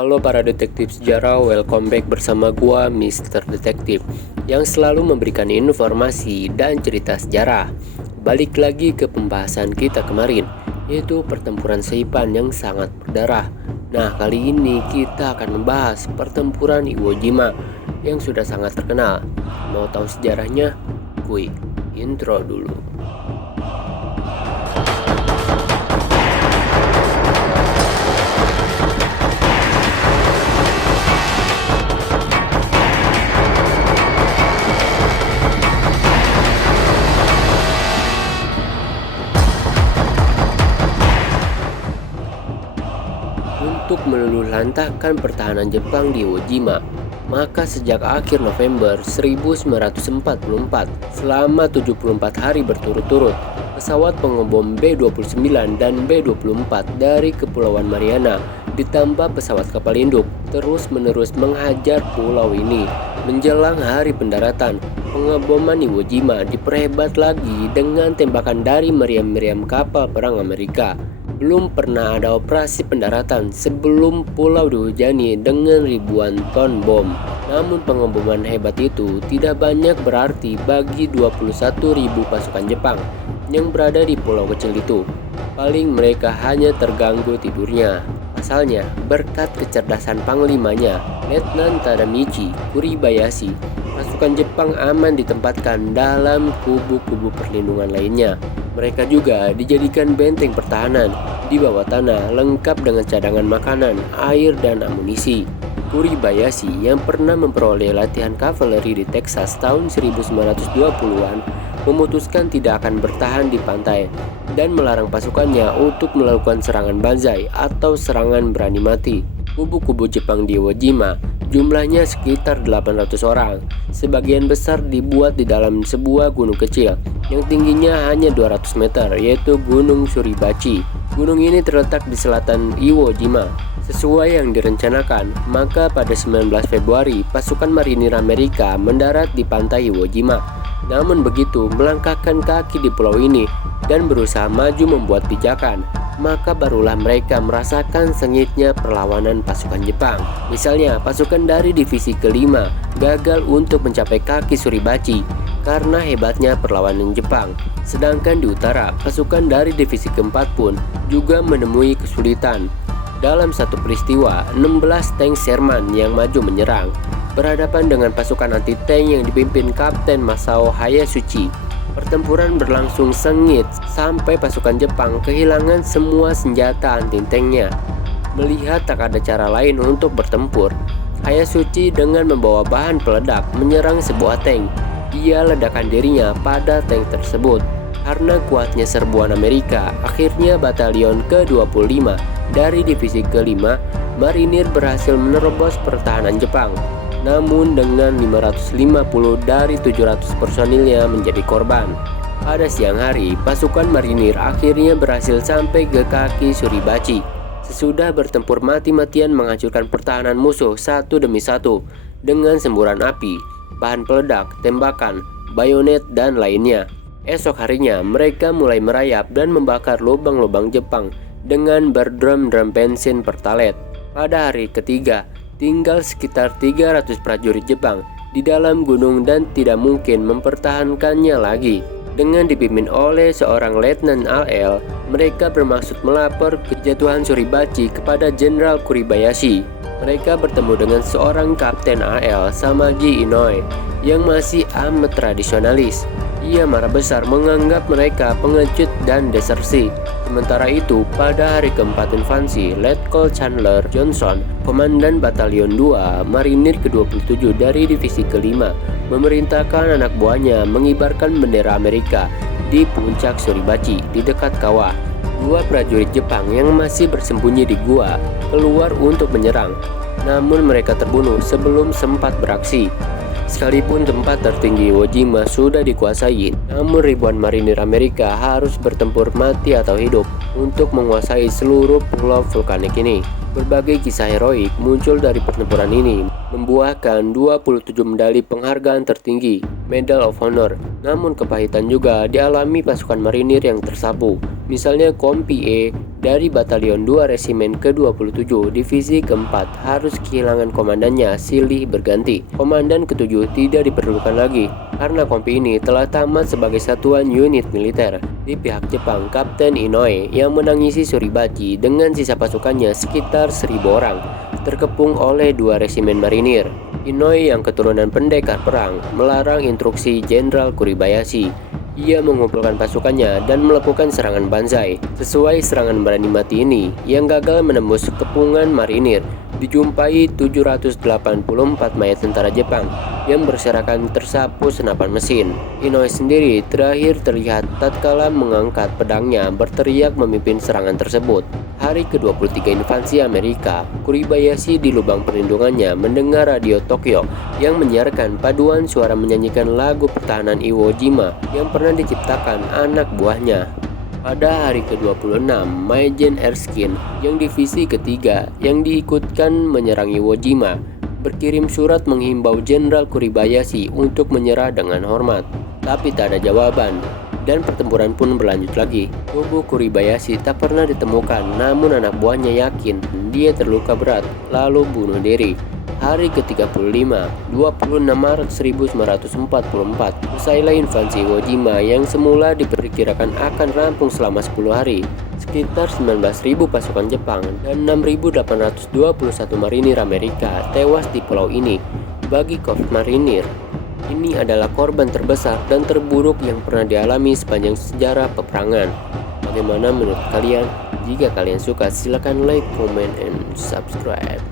Halo para detektif sejarah, welcome back bersama gua Mr. Detektif yang selalu memberikan informasi dan cerita sejarah. Balik lagi ke pembahasan kita kemarin, yaitu pertempuran Saipan yang sangat berdarah. Nah, kali ini kita akan membahas pertempuran Iwo Jima yang sudah sangat terkenal. Mau tahu sejarahnya? Kuy, intro dulu. Untuk meluluhlantahkan pertahanan Jepang di Iwo Jima, maka sejak akhir November 1944, selama 74 hari berturut-turut, pesawat pengebom B-29 dan B-24 dari Kepulauan Mariana ditambah pesawat kapal induk terus-menerus menghajar pulau ini. Menjelang hari pendaratan, pengeboman Iwo Jima diperhebat lagi dengan tembakan dari meriam-meriam kapal perang Amerika. Belum pernah ada operasi pendaratan sebelum pulau dihujani dengan ribuan ton bom. Namun pengeboman hebat itu tidak banyak berarti bagi 21.000 pasukan Jepang yang berada di pulau kecil itu. Paling mereka hanya terganggu tidurnya. Pasalnya, berkat kecerdasan panglimanya, Letnan Tadamichi Kuribayashi, pasukan Jepang aman ditempatkan dalam kubu-kubu perlindungan lainnya. Mereka juga dijadikan benteng pertahanan di bawah tanah lengkap dengan cadangan makanan, air, dan amunisi. Kuribayashi yang pernah memperoleh latihan kavaleri di Texas tahun 1920-an memutuskan tidak akan bertahan di pantai dan melarang pasukannya untuk melakukan serangan banzai atau serangan berani mati. Kubu-kubu Jepang di Iwo Jima jumlahnya sekitar 800 orang. Sebagian besar dibuat di dalam sebuah gunung kecil yang tingginya hanya 200 meter, yaitu Gunung Suribachi. Gunung ini terletak di selatan Iwo Jima. Sesuai yang direncanakan, maka pada 19 Februari pasukan marinir Amerika mendarat di pantai Iwo Jima. Namun begitu melangkahkan kaki di pulau ini dan berusaha maju membuat pijakan, maka barulah mereka merasakan sengitnya perlawanan pasukan Jepang. Misalnya, pasukan dari divisi kelima gagal untuk mencapai kaki Suribachi karena hebatnya perlawanan Jepang. Sedangkan di utara, pasukan dari divisi keempat pun juga menemui kesulitan. Dalam satu peristiwa, 16 tank Sherman yang maju menyerang berhadapan dengan pasukan anti-tank yang dipimpin Kapten Masao Hayasuchi. Pertempuran berlangsung sengit sampai pasukan Jepang kehilangan semua senjata anti-tanknya. Melihat tak ada cara lain untuk bertempur, Hayasuchi dengan membawa bahan peledak menyerang sebuah tank. Ia ledakan dirinya pada tank tersebut. Karena kuatnya serbuan Amerika, akhirnya batalion ke-25 dari divisi ke-5 marinir berhasil menerobos pertahanan Jepang. Namun dengan 550 dari 700 personilnya menjadi korban. Pada siang hari, pasukan marinir akhirnya berhasil sampai ke kaki Suribachi. Sesudah bertempur mati-matian menghancurkan pertahanan musuh satu demi satu dengan semburan api, bahan peledak, tembakan, bayonet, dan lainnya. Esok harinya mereka mulai merayap dan membakar lubang-lubang Jepang dengan berdrum-drum bensin pertalet. Pada hari ketiga, tinggal sekitar 300 prajurit Jepang di dalam gunung dan tidak mungkin mempertahankannya lagi. Dengan dipimpin oleh seorang Letnan AL, mereka bermaksud melapor kejatuhan Suribachi kepada Jenderal Kuribayashi. Mereka bertemu dengan seorang Kapten AL Samagi Inoue yang masih amat tradisionalis. Ia marah besar menganggap mereka pengecut dan desersi. Sementara itu, pada hari keempat invasi, Letkol Chandler Johnson, Komandan Batalion 2 Marinir ke-27 dari Divisi ke-5, memerintahkan anak buahnya mengibarkan bendera Amerika di puncak Suribachi di dekat kawah. Dua prajurit Jepang yang masih bersembunyi di gua keluar untuk menyerang, namun mereka terbunuh sebelum sempat beraksi. Sekalipun tempat tertinggi Iwo Jima sudah dikuasai, namun ribuan marinir Amerika harus bertempur mati atau hidup untuk menguasai seluruh pulau vulkanik ini. Berbagai kisah heroik muncul dari pertempuran ini, membuahkan 27 medali penghargaan tertinggi, Medal of Honor. Namun kepahitan juga dialami pasukan marinir yang tersapu. Misalnya Kompi E dari Batalion 2 Resimen ke-27 Divisi ke-4 harus kehilangan komandannya silih berganti. Komandan ke-7 tidak diperlukan lagi karena kompi ini telah tamat sebagai satuan unit militer. Di pihak Jepang, Kapten Inoue yang menangisi Suribachi dengan sisa pasukannya sekitar 1.000 orang terkepung oleh 2 resimen marinir. Inoue yang keturunan pendekar perang melarang instruksi Jenderal Kuribayashi. Ia mengumpulkan pasukannya dan melakukan serangan banzai. Sesuai serangan berani mati ini yang gagal menembus kepungan marinir, dijumpai 784 mayat tentara Jepang yang berserakan tersapu senapan mesin. Inoue sendiri terakhir terlihat tatkala mengangkat pedangnya berteriak memimpin serangan tersebut. Hari ke-23 invasi Amerika, Kuribayashi di lubang perlindungannya mendengar radio Tokyo yang menyiarkan paduan suara menyanyikan lagu pertahanan Iwo Jima yang pernah diciptakan anak buahnya. Pada hari ke-26, Maizen Erskine yang divisi ketiga yang diikutkan menyerang Iwo Jima berkirim surat menghimbau Jenderal Kuribayashi untuk menyerah dengan hormat. Tapi tak ada jawaban, dan pertempuran pun berlanjut lagi. Tubuh Kuribayashi tak pernah ditemukan, namun anak buahnya yakin dia terluka berat lalu bunuh diri. Hari ke-35, 26 Maret 1944, usailah invasi Iwo Jima yang semula diperkirakan akan rampung selama 10 hari. Sekitar 19.000 pasukan Jepang dan 6.821 marinir Amerika tewas di pulau ini. Bagi Korps Marinir, ini adalah korban terbesar dan terburuk yang pernah dialami sepanjang sejarah peperangan. Bagaimana menurut kalian? Jika kalian suka, silakan like, comment, and subscribe.